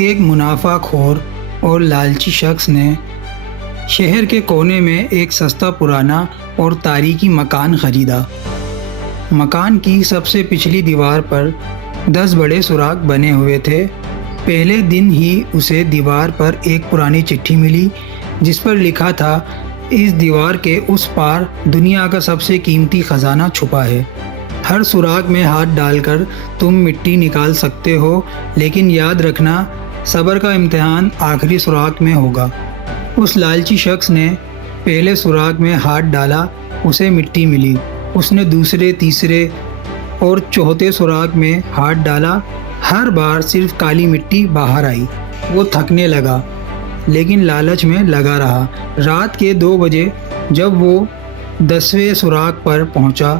ایک منافع خور اور لالچی شخص نے شہر کے کونے میں ایک سستا پرانا اور تاریخی مکان خریدا۔ مکان کی سب سے پچھلی دیوار پر 10 بڑے سوراخ بنے ہوئے تھے۔ پہلے دن ہی اسے دیوار پر ایک پرانی چٹھی ملی جس پر لکھا تھا، اس دیوار کے اس پار دنیا کا سب سے قیمتی خزانہ چھپا ہے۔ ہر سوراخ میں ہاتھ ڈال کر تم مٹی نکال سکتے ہو، لیکن یاد رکھنا صبر کا امتحان آخری سوراخ میں ہوگا۔ اس لالچی شخص نے پہلے سوراخ میں ہاتھ ڈالا، اسے مٹی ملی۔ اس نے دوسرے، تیسرے اور چوتھے سوراخ میں ہاتھ ڈالا، ہر بار صرف کالی مٹی باہر آئی۔ وہ تھکنے لگا لیکن لالچ میں لگا رہا۔ رات کے 2 بجے جب وہ 10ویں سوراخ پر پہنچا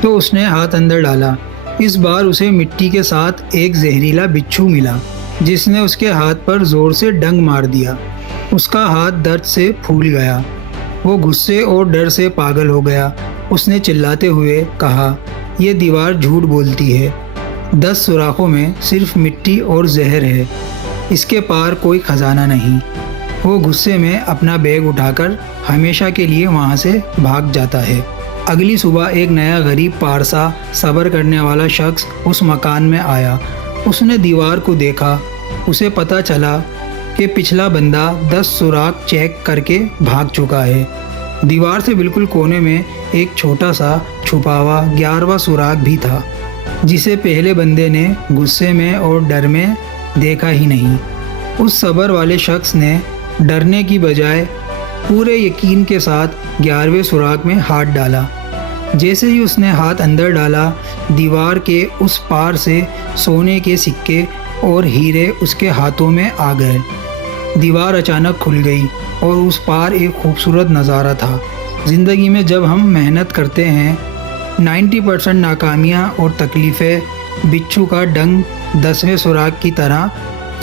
تو اس نے ہاتھ اندر ڈالا۔ اس بار اسے مٹی کے ساتھ ایک زہریلا بچھو ملا جس نے اس کے ہاتھ پر زور سے ڈنگ مار دیا۔ اس کا ہاتھ درد سے پھول گیا۔ وہ غصے اور ڈر سے پاگل ہو گیا۔ اس نے چلاتے ہوئے کہا، یہ دیوار جھوٹ بولتی ہے۔ 10 سوراخوں میں صرف مٹی اور زہر ہے، اس کے پار کوئی خزانہ نہیں۔ وہ غصے میں اپنا بیگ اٹھا کر ہمیشہ کے لیے وہاں سے بھاگ جاتا ہے۔ اگلی صبح ایک نیا غریب پارسا صبر کرنے والا شخص اس مکان میں آیا۔ اس نے دیوار کو دیکھا۔ اسے پتہ چلا کہ پچھلا بندہ 10 سوراخ چیک کر کے بھاگ چکا ہے۔ دیوار سے بالکل کونے میں ایک چھوٹا سا چھپا ہوا 11واں سوراخ بھی تھا جسے پہلے بندے نے غصے میں اور ڈر میں دیکھا ہی نہیں۔ اس صبر والے شخص نے ڈرنے کی بجائے پورے یقین کے ساتھ 11ویں سوراخ میں ہاتھ ڈالا۔ جیسے ہی اس نے ہاتھ اندر ڈالا، دیوار کے اس پار سے سونے کے سکے اور ہیرے اس کے ہاتھوں میں آ گئے۔ دیوار اچانک کھل گئی اور اس پار ایک خوبصورت نظارہ تھا۔ زندگی میں جب ہم محنت کرتے ہیں، 90% ناکامیاں اور تکلیفیں بچھو کا ڈنگ 10ویں سوراخ کی طرح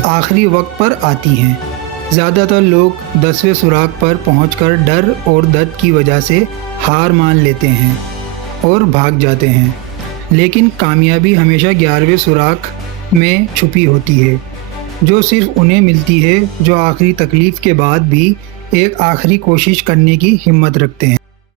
آخری وقت پر آتی ہیں۔ زیادہ تر لوگ 10ویں سوراخ پر پہنچ کر ڈر اور درد کی وجہ سے ہار مان لیتے ہیں اور بھاگ جاتے ہیں، لیکن کامیابی ہمیشہ 11ویں سوراخ میں چھپی ہوتی ہے، جو صرف انہیں ملتی ہے جو آخری تکلیف کے بعد بھی ایک آخری کوشش کرنے کی ہمت رکھتے ہیں۔